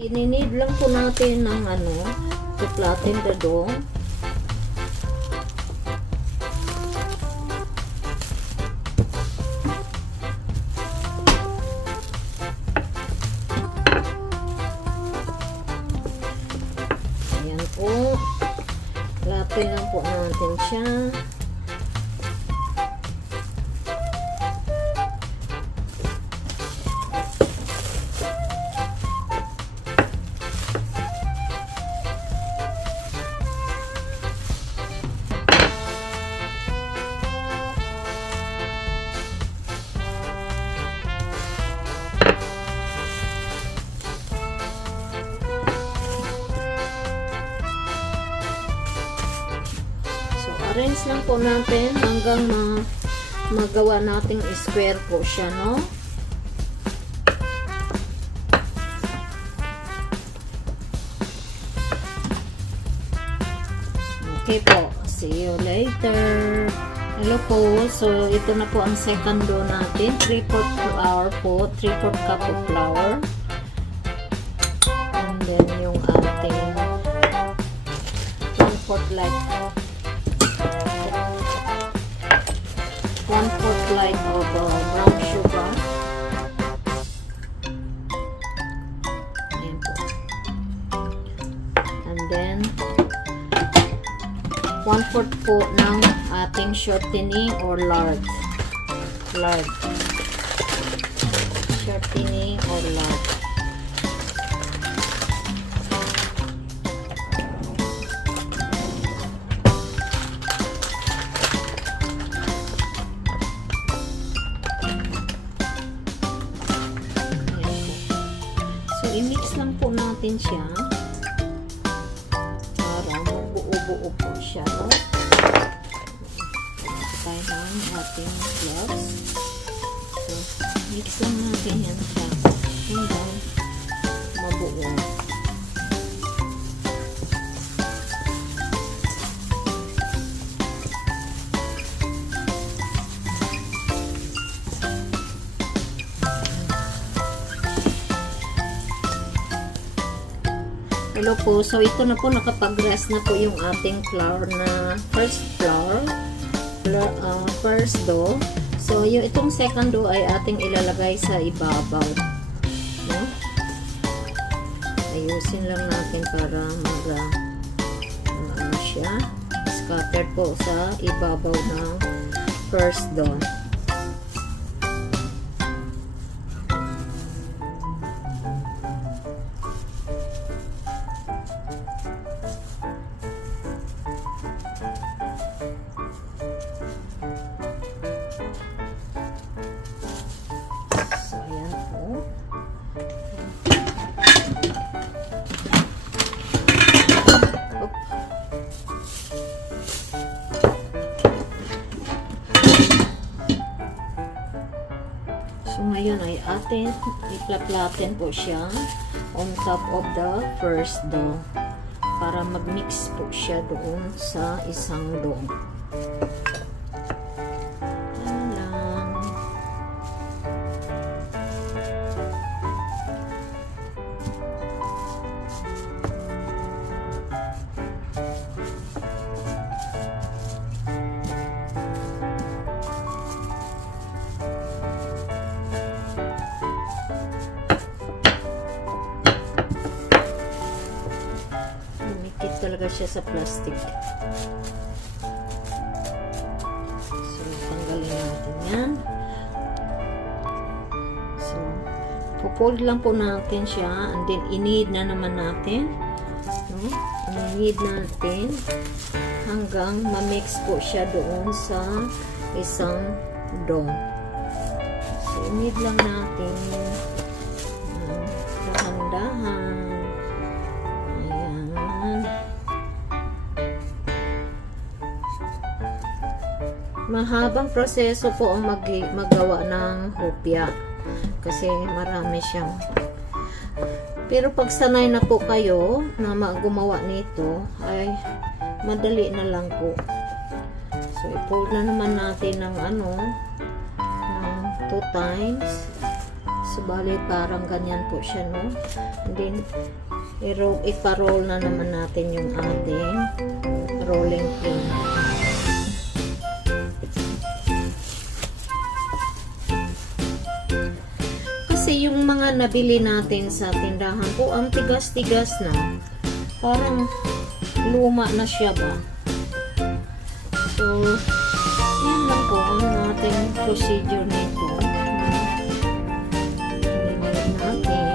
Ininid lang po natin ng tuklatin dadong. Ayan po. Lapin lang po natin siya. Arrange lang po natin hanggang magawa nating square po siya, no? Okay po. See you later. Hello po. So, ito na po ang second dough natin. 3/4 flour po. 3/4 cup of flour. And then, yung ating 1/4 light 1/4 light of brown sugar. Ayan po. And then 1/4 po ng ating shortening or lard. Shortening or lard. I-mix lang po natin siya para mabuo-buo po siya, no? Tayo ng ating gloves. So, mix lang natin yan siya hanggang mabuo. Hello po. So, ito na po, nakapag-rest na po yung ating flour na first dough. So, itong second dough ay ating ilalagay sa ibabaw. No? Ayusin lang natin para siya. Scatter po sa ibabaw ng first dough. So, ngayon ay iplaplaten po siya on top of the first dough para mag-mix po siya doon sa isang dough. Yan lang. Talaga siya sa plastic. So, tanggalin natin yan. So, pupold lang po natin siya and then i-knead na naman natin. No? I-knead natin hanggang ma-mix po siya doon sa isang dough. So, i-knead lang natin dahan-dahan. Mahabang proseso po ang magawa ng hopya kasi marami siyang, pero pag sanay na po kayo na gumawa nito ay madali na lang po. So i-fold na naman natin ng ng 2 times. So bali parang ganyan po siya, no? And then, ipa-roll na naman natin yung ating rolling pin. Kasi yung mga nabili natin sa tindahan po, ang tigas-tigas na. Parang luma na siya ba? So, yan lang po ang ating procedure nito. Nilagay natin.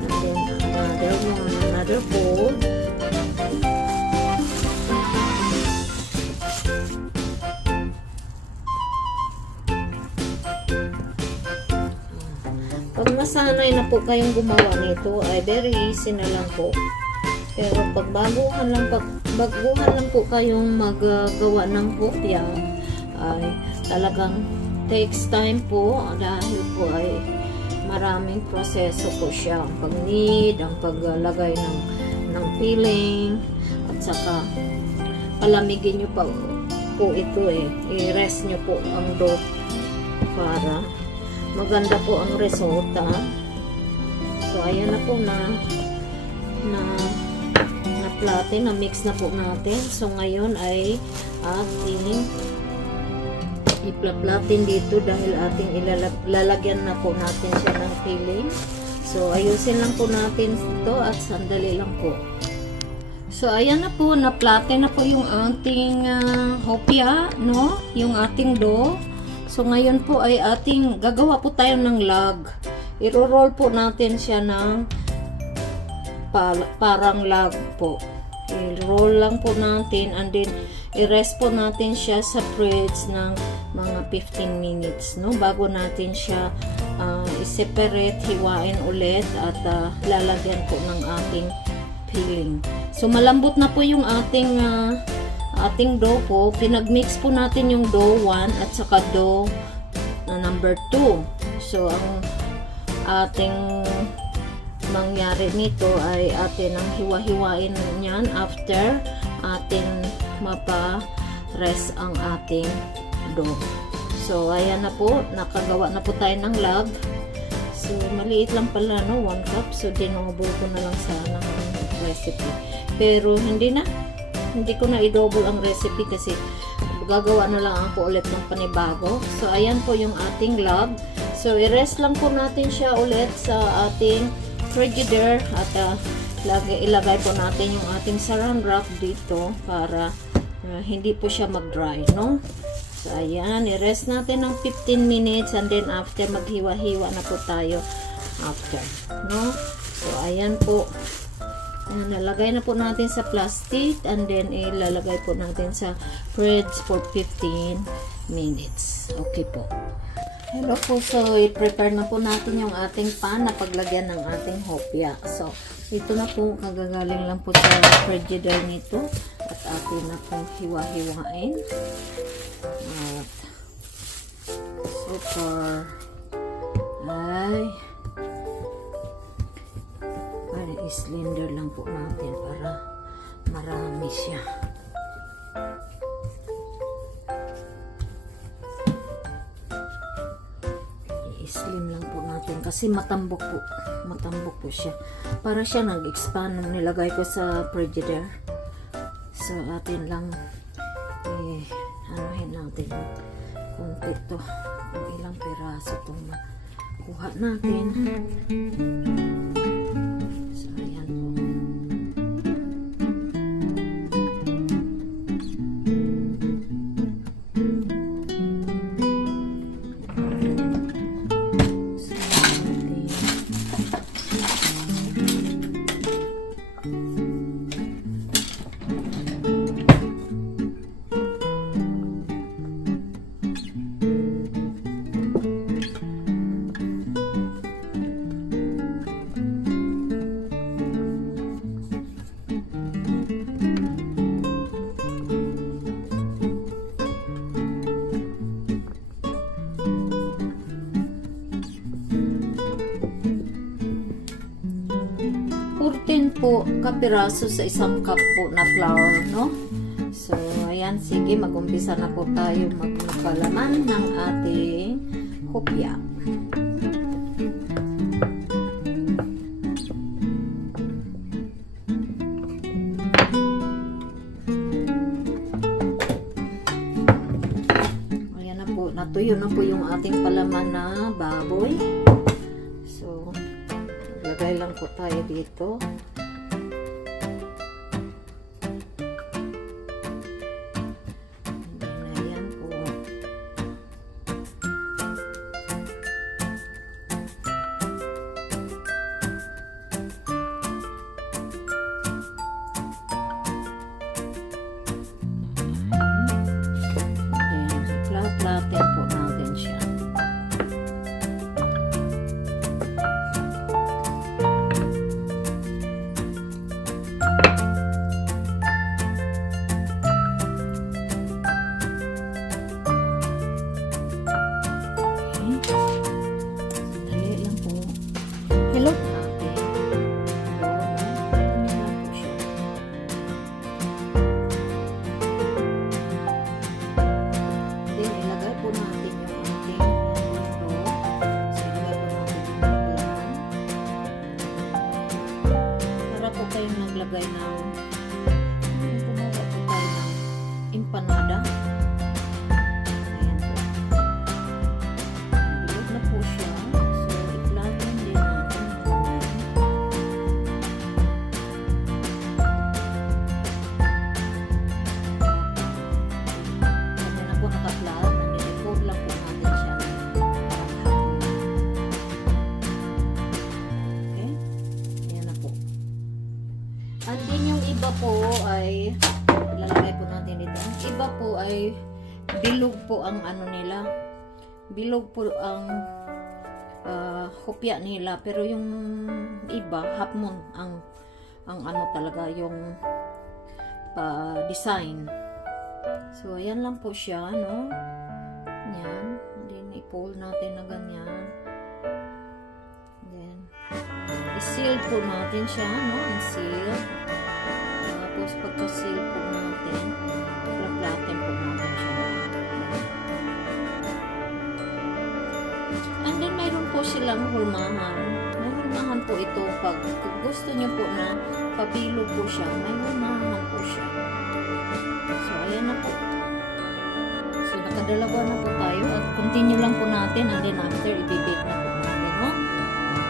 And then, another fold. Pag nasanay na po kayong gumawa nito, ay very easy na lang po. Pero pag baguhan lang po kayong maggawa ng hopya, ay talagang takes time po dahil po ay maraming proseso po siya. Ang pag-knead, ang paglagay ng filling, at saka palamigin nyo pa po ito i-rest nyo po ang dough para maganda po ang resulta. So ayan na po na platin, na mix na po natin. So ngayon ay ating iplaplatin dito dahil ating ilalagyan na po natin siya ng filling. So ayusin lang po natin ito at sandali lang po. So ayan na po, na-platin na po yung ating hopya, no? Yung ating dough. So ngayon po ay gagawa po tayo ng log. I-roll po natin siya ng parang log po. I-roll lang po natin and then i-rest po natin siya sa fridge ng mga 15 minutes, no? Bago natin siya i-separate, hiwain ulit at lalagyan po ng ating filling. So malambot na po yung ating dough po. Pinag-mix po natin yung dough 1 at saka dough number 2. So ang ating mangyari nito ay atin ang hiwa-hiwain niyan after atin mapa-rest ang ating dough. So ayan na po, nakagawa na po tayo ng log. So maliit lang pala, no, 1 cup. So dinoble ko na lang sana ang recipe. Pero hindi ko na i-double ang recipe kasi gagawa na lang ako ulit ng panibago. So ayan po yung ating log. So i-rest lang po natin siya ulit sa ating frigidaire at ilagay po natin yung ating saran wrap dito para hindi po siya mag-dry, no? So ayan, i-rest natin ng 15 minutes and then after maghiwa-hiwa na po tayo after, no? So ayan po. Nalagay na po natin sa plastic and then ilalagay po natin sa fridge for 15 minutes. Okay po. Hello po. So, i-prepare na po natin yung ating pan na paglagyan ng ating hopya. So, ito na po. Kagagaling lang po sa frigidaire nito. At atin na pong hiwa-hiwain. At super i-slender lang po natin para marami siya. I-slim lang po natin kasi matambok po siya. Para siya nag-expand nung nilagay ko sa frigidaire. So atin lang anuhin natin kung ito kung ilang piraso itong makuha natin. Po kapiraso sa isang cup po na flour, no? So ayan, sige, mag-umpisa na po tayo magpalaman ng ating hopya. po yung ating palaman na baboy. So, lagay lang po tayo dito. Ayan po. Latin po natin siya. Dali lang po. Hello? Maglagay ng gumawa po tayo ng empanada. Ayan po. Bilog na po siya. So, iplatin din natin. Kami na po nakaplat. Nanirecord lang po natin siya. Okay? Ayan na po. And then yung iba po ay lalagay po natin dito. Ang iba po ay bilog po ang ano nila. Bilog po ang hopya nila, pero yung iba half moon ang ano talaga yung design. So ayan lang po siya, no? Yan. Then i-fold natin na ganyan. Then i-seal po natin siya, no? I-seal. Tapos pagka-seal po natin, plaplatin po natin siya. And then mayroon po silang hulmahan. May hulmahan po ito. Pag gusto niyo po na pabilog po siya, may hulmahan po siya. So ayan na po. So nakadalawa na po tayo. At continue lang po natin. And then after, i-bake na po natin, no?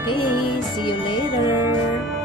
Okay, see you later.